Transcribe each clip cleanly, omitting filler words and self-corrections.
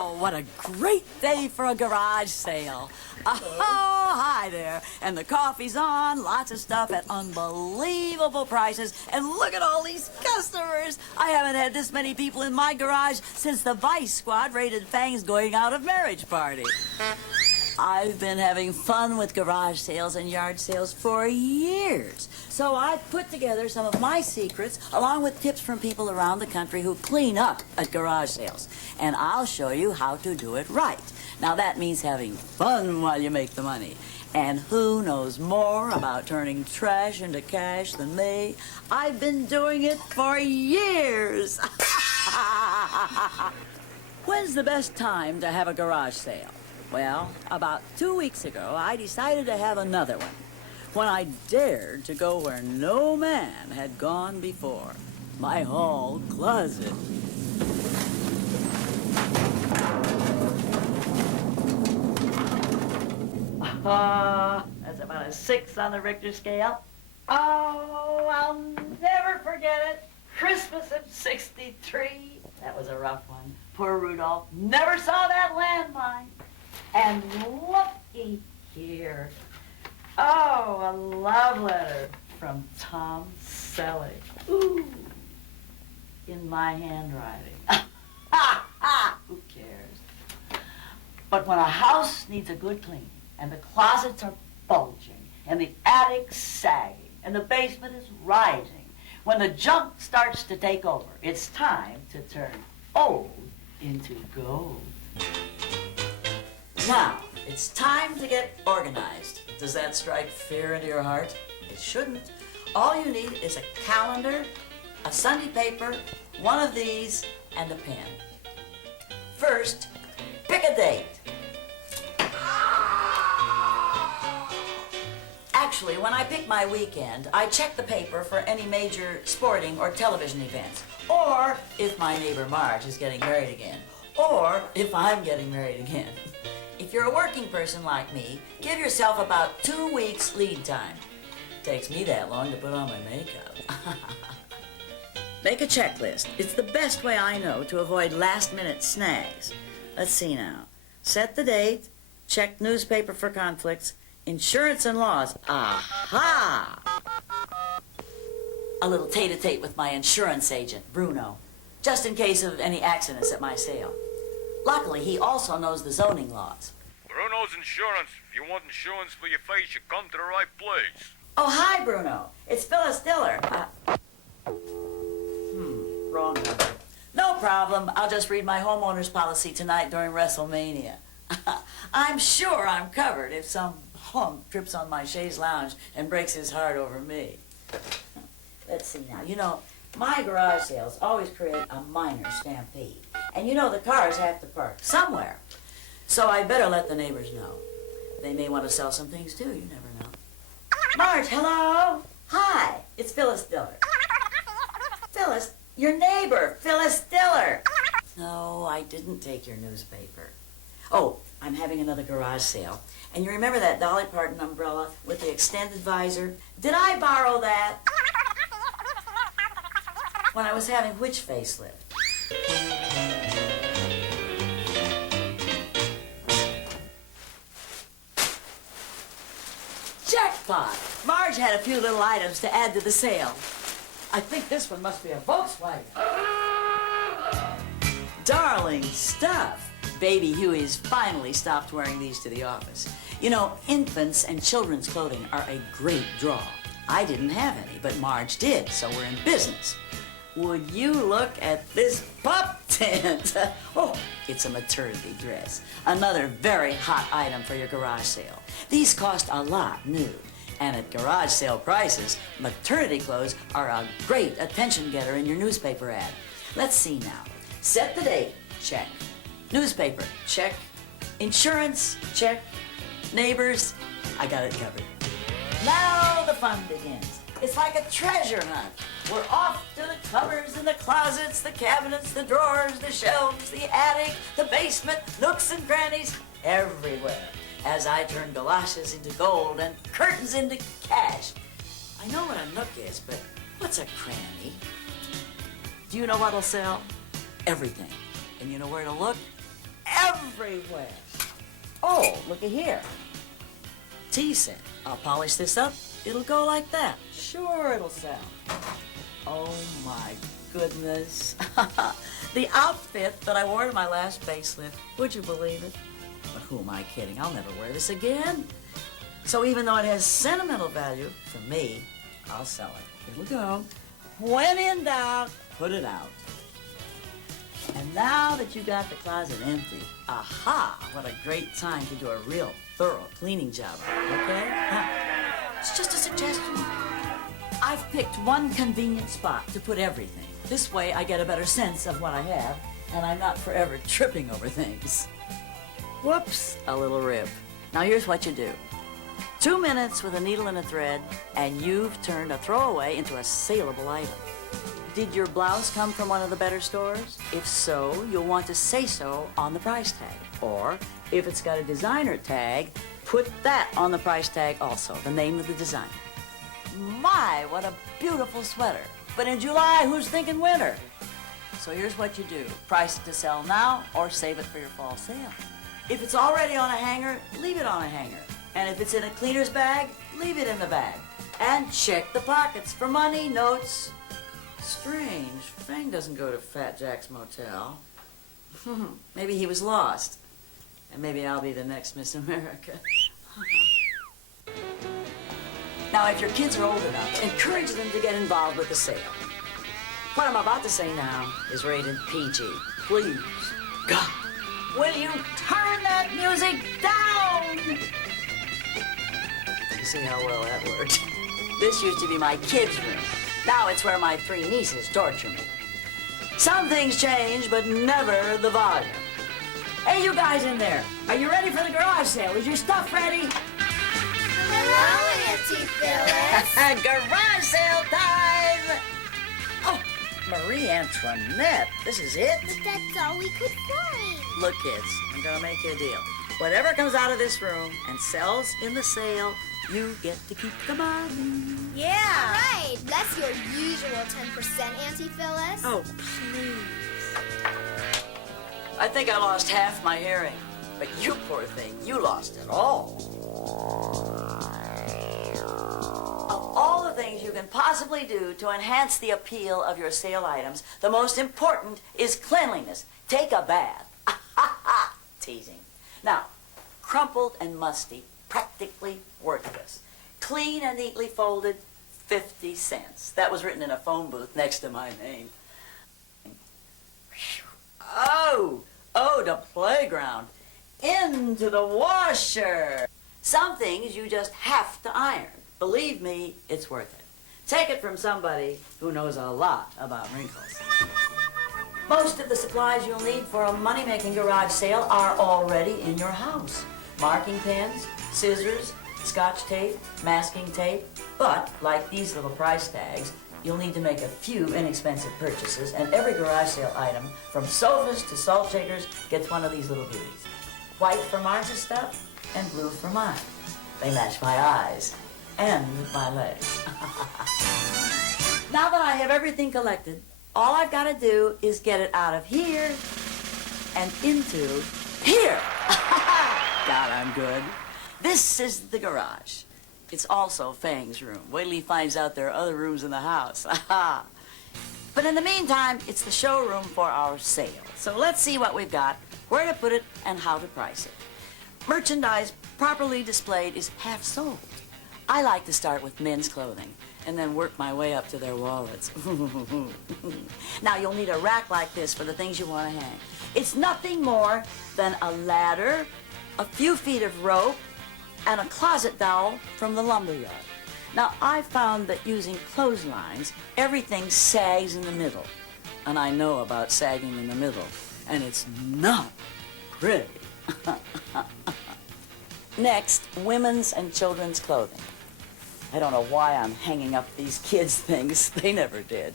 Oh, what a great day for a garage sale. Oh, hi there. And the coffee's on, lots of stuff at unbelievable prices. And look at all these customers. I haven't had this many people in my garage since the Vice Squad raided Fang's going out of marriage party. I've been having fun with garage sales and yard sales for years. So I've put together some of my secrets along with tips from people around the country who clean up at garage sales. And I'll show you how to do it right. Now that means having fun while you make the money. And who knows more about turning trash into cash than me? I've been doing it for years. When's the best time to have a garage sale? Well, about 2 weeks ago, I decided to have another one, when I dared to go where no man had gone before, my hall closet. That's about a 6 on the Richter scale. Oh, I'll never forget it. Christmas of '63. That was a rough one. Poor Rudolph never saw that landmine. And looky here. Oh, a love letter from Tom Selleck. Ooh, in my handwriting. Ha, ha, who cares? But when a house needs a good cleaning, and the closets are bulging, and the attic's sagging, and the basement is rising, when the junk starts to take over, it's time to turn old into gold. Now, it's time to get organized. Does that strike fear into your heart? It shouldn't. All you need is a calendar, a Sunday paper, one of these, and a pen. First, pick a date. Actually, when I pick my weekend, I check the paper for any major sporting or television events. Or if my neighbor Marge is getting married again. Or if I'm getting married again. If you're a working person like me, give yourself about 2 weeks lead time. Takes me that long to put on my makeup. Make a checklist. It's the best way I know to avoid last-minute snags. Let's see now. Set the date, check newspaper for conflicts, insurance and laws. Aha! A little tete-a-tete with my insurance agent, Bruno, just in case of any accidents at my sale. Luckily, he also knows the zoning laws. Bruno's Insurance. If you want insurance for your face, you come to the right place. Oh, hi, Bruno. It's Phyllis Diller. Wrong number. No problem. I'll just read my homeowner's policy tonight during WrestleMania. I'm sure I'm covered if some hunk trips on my chaise lounge and breaks his heart over me. Let's see now. You know, my garage sales always create a minor stampede. And you know the cars have to park somewhere. So I better let the neighbors know. They may want to sell some things too, you never know. Marge, hello? Hi, it's Phyllis Diller. Phyllis, your neighbor, Phyllis Diller. No, I didn't take your newspaper. Oh, I'm having another garage sale. And you remember that Dolly Parton umbrella with the extended visor? Did I borrow that? When I was having which facelift? Jackpot! Marge had a few little items to add to the sale. I think this one must be a Volkswagen. Darling stuff. Baby Huey's finally stopped wearing these to the office. You know, infants and children's clothing are a great draw. I didn't have any, but Marge did, so we're in business. Would you look at this pup tent? Oh, it's a maternity dress. Another very hot item for your garage sale. These cost a lot new. And at garage sale prices, maternity clothes are a great attention getter in your newspaper ad. Let's see now. Set the date, check. Newspaper, check. Insurance, check. Neighbors, I got it covered. Now the fun begins. It's like a treasure hunt. We're off to the cupboards and the closets, the cabinets, the drawers, the shelves, the attic, the basement, nooks and crannies, everywhere. As I turn galoshes into gold and curtains into cash. I know what a nook is, but what's a cranny? Do you know what'll sell? Everything. And you know where to look? everywhere. Oh, looky here. Tea set. I'll polish this up. It'll go like that. Sure, it'll sell. Oh, my goodness. The outfit that I wore to my last facelift. Would you believe it? But who am I kidding? I'll never wear this again. So even though it has sentimental value, for me, I'll sell it. It'll go. When in doubt, put it out. And now that you got the closet empty, aha, what a great time to do a real thorough cleaning job, okay? It's just a suggestion. I've picked one convenient spot to put everything. This way I get a better sense of what I have, and I'm not forever tripping over things. Whoops, a little rip. Now here's what you do. 2 minutes with a needle and a thread, and you've turned a throwaway into a saleable item. Did your blouse come from one of the better stores? If so, you'll want to say so on the price tag. Or, if it's got a designer tag, put that on the price tag also, the name of the designer. My, what a beautiful sweater. But in July, who's thinking winter? So here's what you do. Price it to sell now or save it for your fall sale. If it's already on a hanger, leave it on a hanger. And if it's in a cleaner's bag, leave it in the bag. And check the pockets for money, notes. Strange, Fang doesn't go to Fat Jack's motel. Maybe he was lost. And maybe I'll be the next Miss America. Now, if your kids are old enough, encourage them to get involved with the sale. What I'm about to say now is rated PG. Please, God, will you turn that music down? You see how well that worked? This used to be my kids' room. Now it's where my 3 nieces torture me. Some things change, but never the volume. Hey, you guys in there, are you ready for the garage sale? Is your stuff ready? Hello, Auntie Phyllis. Garage sale time! Oh, Marie Antoinette, this is it? But that's all we could find. Look, kids, I'm gonna make you a deal. Whatever comes out of this room and sells in the sale, you get to keep the money. Yeah. All right, that's your usual 10%, Auntie Phyllis. Oh, please. I think I lost half my hearing. But you, poor thing, you lost it all. Of all the things you can possibly do to enhance the appeal of your sale items, the most important is cleanliness. Take a bath. Teasing. Now, crumpled and musty, practically worthless. Clean and neatly folded, 50 cents. That was written in a phone booth next to my name. Oh, the playground. Into the washer. Some things you just have to iron. Believe me, it's worth it. Take it from somebody who knows a lot about wrinkles. Most of the supplies you'll need for a money-making garage sale are already in your house. Marking pens, scissors, Scotch tape, masking tape. But, like these little price tags, you'll need to make a few inexpensive purchases, and every garage sale item, from sofas to salt shakers, gets one of these little beauties. White for Marge's stuff, and blue for mine. They match my eyes and my legs. Now that I have everything collected, all I've got to do is get it out of here and into here. God, I'm good. This is the garage. It's also Fang's room. Wait till he finds out there are other rooms in the house. But in the meantime, it's the showroom for our sale. So let's see what we've got, where to put it, and how to price it. Merchandise properly displayed is half sold. I like to start with men's clothing and then work my way up to their wallets. Now, you'll need a rack like this for the things you want to hang. It's nothing more than a ladder, a few feet of rope, and a closet dowel from the lumberyard. Now, I found that using clotheslines, everything sags in the middle. And I know about sagging in the middle, and it's not pretty. Next, women's and children's clothing. I don't know why I'm hanging up these kids' things. They never did.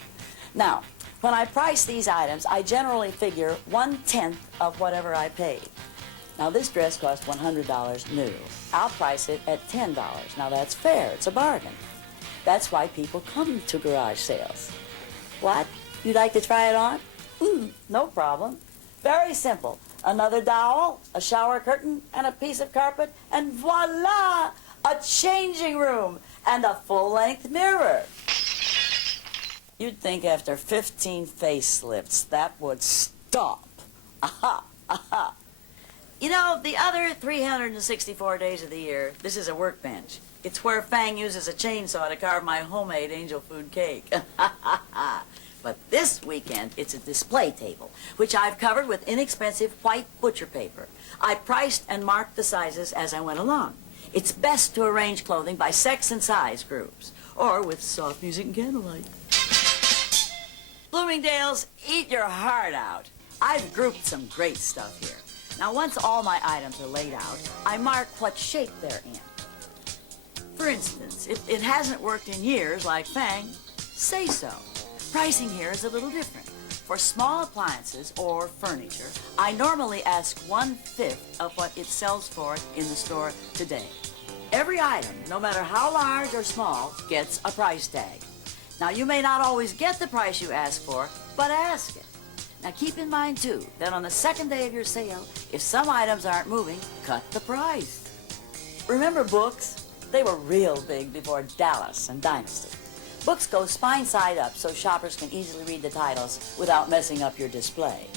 Now, when I price these items, I generally figure 1/10 of whatever I paid. Now, this dress cost $100 new. I'll price it at $10. Now, that's fair. It's a bargain. That's why people come to garage sales. What? You'd like to try it on? No problem. Very simple. another dowel, a shower curtain, and a piece of carpet, and voila! A changing room and a full-length mirror. You'd think after 15 facelifts that would stop. Aha, aha. You know, the other 364 days of the year, this is a workbench. It's where Fang uses a chainsaw to carve my homemade angel food cake. But this weekend, it's a display table, which I've covered with inexpensive white butcher paper. I priced and marked the sizes as I went along. It's best to arrange clothing by sex and size groups, or with soft music and candlelight. Bloomingdale's, eat your heart out. I've grouped some great stuff here. Now, once all my items are laid out, I mark what shape they're in. For instance, if it hasn't worked in years like Fang, say so. Pricing here is a little different. For small appliances or furniture, I normally ask 1/5 of what it sells for in the store today. Every item, no matter how large or small, gets a price tag. Now, you may not always get the price you ask for, but ask it. Now, keep in mind, too, that on the second day of your sale, if some items aren't moving, cut the price. Remember books? They were real big before Dallas and Dynasty. Books go spine side up so shoppers can easily read the titles without messing up your display.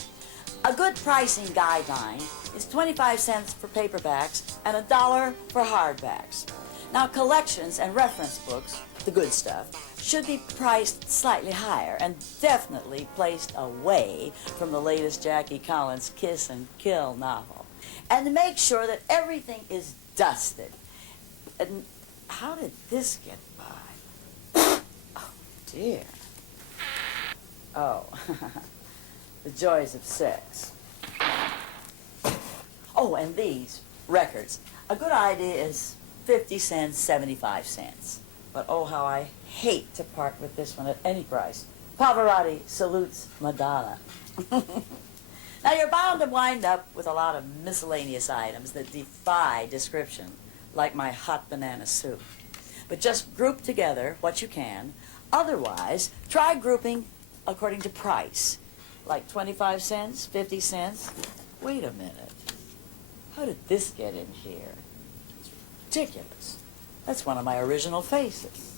A good pricing guideline is 25 cents for paperbacks and $1 for hardbacks. Now, collections and reference books, the good stuff, should be priced slightly higher and definitely placed away from the latest Jackie Collins Kiss and Kill novel. And to make sure that everything is dusted. And how did this get by? Oh, dear. Oh, the joys of sex. Oh, and these records. A good idea is 50 cents, 75 cents. But oh, how I hate to part with this one at any price. Pavarotti salutes Madonna. Now, you're bound to wind up with a lot of miscellaneous items that defy description, like my hot banana soup. But just group together what you can. Otherwise, try grouping according to price, like 25 cents, 50 cents. Wait a minute. How did this get in here? It's ridiculous. That's one of my original faces.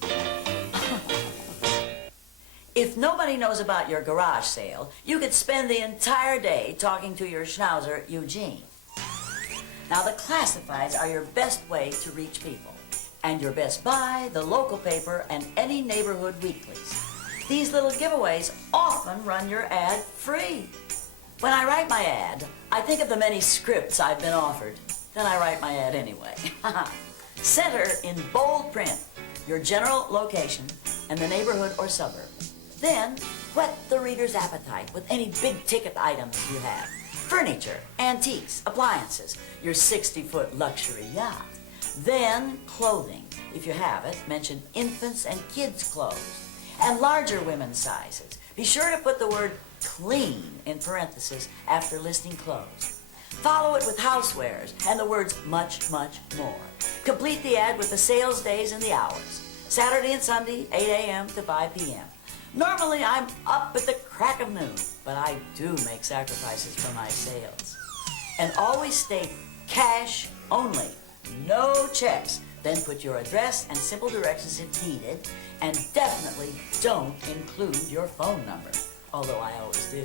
If nobody knows about your garage sale, you could spend the entire day talking to your schnauzer, Eugene. Now, the classifieds are your best way to reach people. And your Best Buy, the local paper, and any neighborhood weeklies. These little giveaways often run your ad free. When I write my ad, I think of the many scripts I've been offered. Then I write my ad anyway. Center in bold print your general location and the neighborhood or suburb. Then whet the reader's appetite with any big-ticket items you have. Furniture, antiques, appliances, your 60-foot luxury yacht. Then clothing. If you have it, mention infants and kids' clothes. And larger women's sizes. Be sure to put the word clean in parentheses after listing clothes. Follow it with housewares and the words much, much more. Complete the ad with the sales days and the hours. Saturday and Sunday, 8 a.m. to 5 p.m. Normally, I'm up at the crack of noon, but I do make sacrifices for my sales. And always state cash only, no checks. Then put your address and simple directions if needed, and definitely don't include your phone number, although I always do.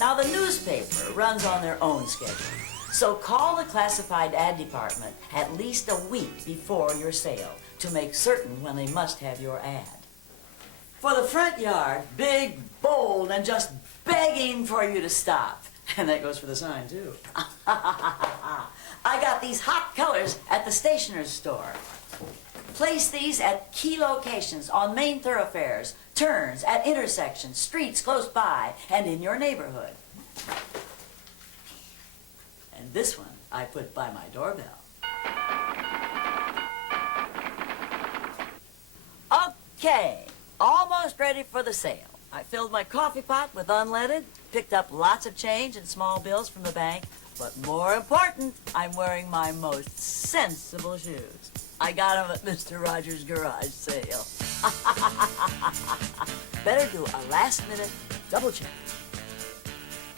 Now, the newspaper runs on their own schedule, so call the classified ad department at least a week before your sale to make certain when they must have your ad. For the front yard, big, bold, and just begging for you to stop. And that goes for the sign, too. I got these hot colors at the stationer's store. Place these at key locations on main thoroughfares, turns, at intersections, streets close by, and in your neighborhood. And this one I put by my doorbell. Okay, almost ready for the sale. I filled my coffee pot with unleaded, picked up lots of change and small bills from the bank, but more important, I'm wearing my most sensible shoes. I got them at Mr. Rogers' garage sale. Better do a last-minute double check.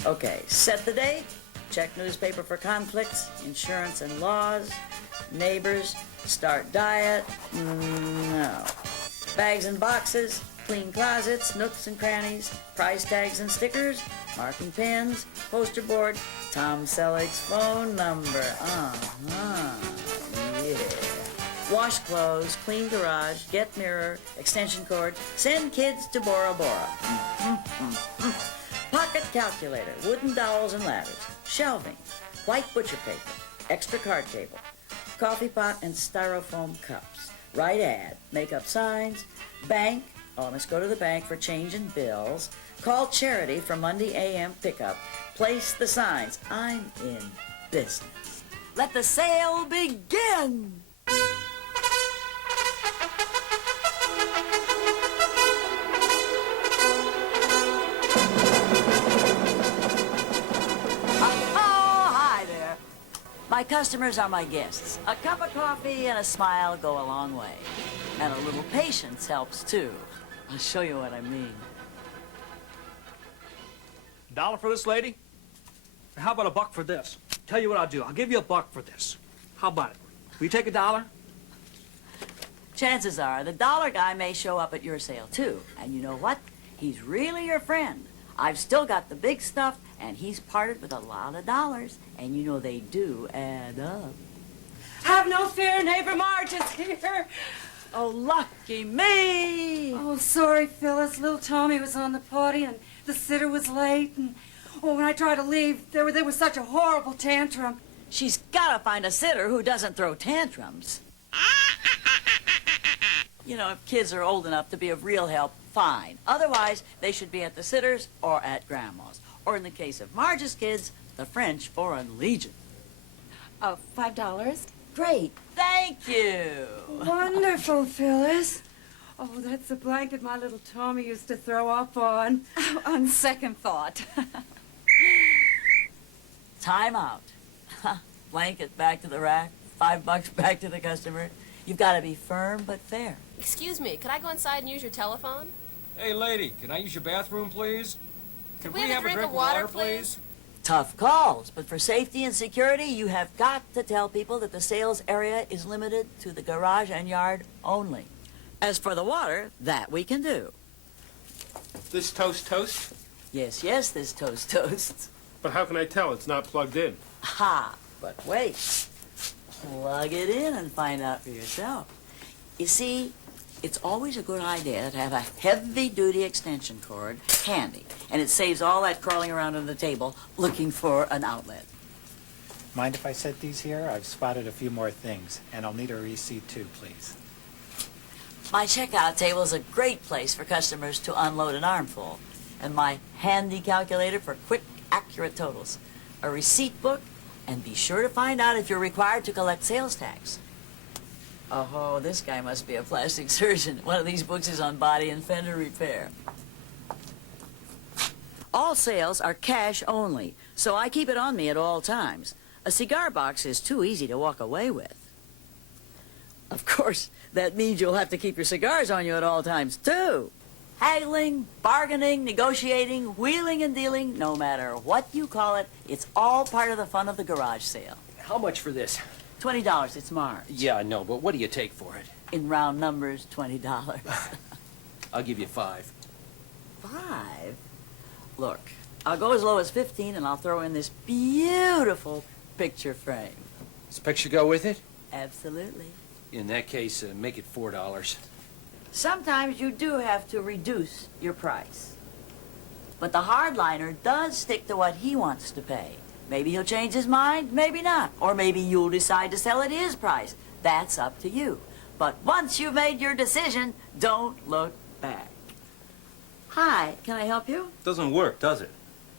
Okay, set the date, check newspaper for conflicts, insurance and laws, neighbors, start diet, no. Bags and boxes, clean closets, nooks and crannies, price tags and stickers, marking pens, poster board, Tom Selleck's phone number, yeah. Wash clothes, clean garage, get mirror, extension cord, send kids to Bora Bora. Pocket calculator, wooden dowels and ladders, shelving, white butcher paper, extra card table, coffee pot and styrofoam cups, write ad, make up signs, bank, I must go to the bank for change and bills, call charity for Monday a.m. pickup, place the signs. I'm in business. Let the sale begin. My customers are my guests. A cup of coffee and a smile go a long way. And a little patience helps, too. I'll show you what I mean. $1 for this lady? How about $1 for this? Tell you what I'll do. I'll give you $1 for this. How about it? Will you take $1? Chances are the dollar guy may show up at your sale, too. And you know what? He's really your friend. I've still got the big stuff, and he's parted with a lot of dollars. And you know they do add up. Have no fear, neighbor Marge is here. Oh, lucky me! Oh, sorry, Phyllis. Little Tommy was on the potty, and the sitter was late. And when I tried to leave, there was such a horrible tantrum. She's got to find a sitter who doesn't throw tantrums. You know, if kids are old enough to be of real help, fine. Otherwise, they should be at the sitter's or at Grandma's. Or in the case of Marge's kids, the French Foreign Legion. Oh, $5? Great, thank you. Wonderful, Phyllis. Oh, that's the blanket my little Tommy used to throw up on. On second thought. Time out. Blanket back to the rack, $5 back to the customer. You've got to be firm but fair. Excuse me, could I go inside and use your telephone? Hey, lady, can I use your bathroom, please? Can we have a drink of water, please? Tough calls, but for safety and security, you have got to tell people that the sales area is limited to the garage and yard only. As for the water, that we can do. This toast? Yes, this toasts. But how can I tell? It's not plugged in. Ha! But wait. Plug it in and find out for yourself. You see, it's always a good idea to have a heavy-duty extension cord handy, and it saves all that crawling around on the table looking for an outlet. Mind if I set these here? I've spotted a few more things, and I'll need a receipt too, please. My checkout table is a great place for customers to unload an armful, and my handy calculator for quick, accurate totals, a receipt book, and be sure to find out if you're required to collect sales tax. Oh, this guy must be a plastic surgeon. One of these books is on body and fender repair. All sales are cash only, so I keep it on me at all times. A cigar box is too easy to walk away with. Of course, that means you'll have to keep your cigars on you at all times, too. Haggling, bargaining, negotiating, wheeling and dealing, no matter what you call it, it's all part of the fun of the garage sale. How much for this? $20, it's Marge. Yeah, I know, but what do you take for it? In round numbers, $20. I'll give you 5. 5? Look, I'll go as low as 15 and I'll throw in this beautiful picture frame. Does the picture go with it? Absolutely. In that case, make it $4. Sometimes you do have to reduce your price. But the hardliner does stick to what he wants to pay. Maybe he'll change his mind, maybe not. Or maybe you'll decide to sell at his price. That's up to you. But once you've made your decision, don't look back. Hi, can I help you? Doesn't work, does it?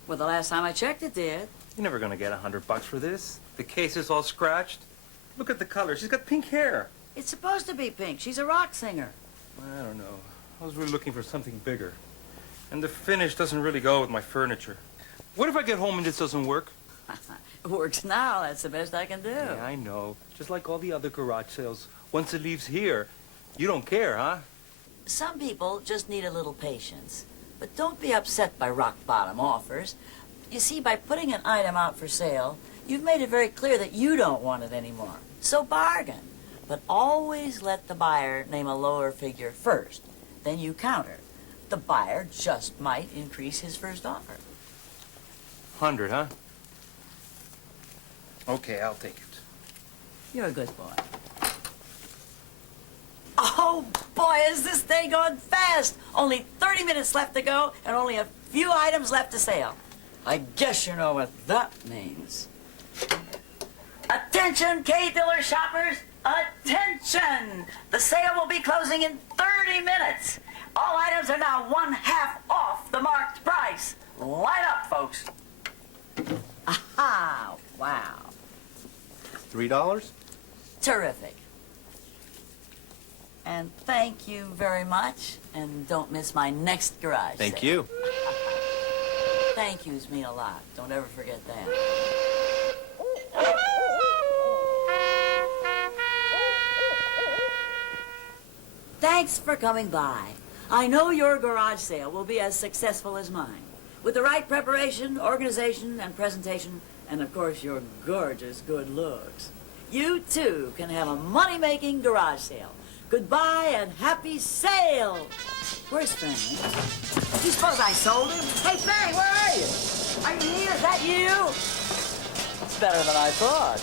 Well, the last time I checked, it did. You're never gonna get $100 for this. The case is all scratched. Look at the color. She's got pink hair. It's supposed to be pink. She's a rock singer. I don't know. I was really looking for something bigger. And the finish doesn't really go with my furniture. What if I get home and this doesn't work? It works now. That's the best I can do. Yeah, I know. Just like all the other garage sales. Once it leaves here, you don't care, huh? Some people just need a little patience. But don't be upset by rock-bottom offers. You see, by putting an item out for sale, you've made it very clear that you don't want it anymore. So bargain. But always let the buyer name a lower figure first. Then you counter. The buyer just might increase his first offer. 100, huh? Okay, I'll take it. You're a good boy. Oh, boy, is this day going fast. Only 30 minutes left to go and only a few items left to sell. I guess you know what that means. Attention, K. Diller shoppers. Attention! The sale will be closing in 30 minutes. All items are now 1/2 off the marked price. Line up, folks. Aha! Wow. $3? Terrific. And thank you very much. And don't miss my next garage Thank sale. you. Thank yous mean a lot. Don't ever forget that. Thanks for coming by. I know your garage sale will be as successful as mine. With the right preparation, organization, and presentation, and of course your gorgeous good looks, you too can have a money-making garage sale. Goodbye and happy sale! Where's Fang? Do you suppose I sold him? Hey, Fang, where are you? Are you here? Is that you? It's better than I thought.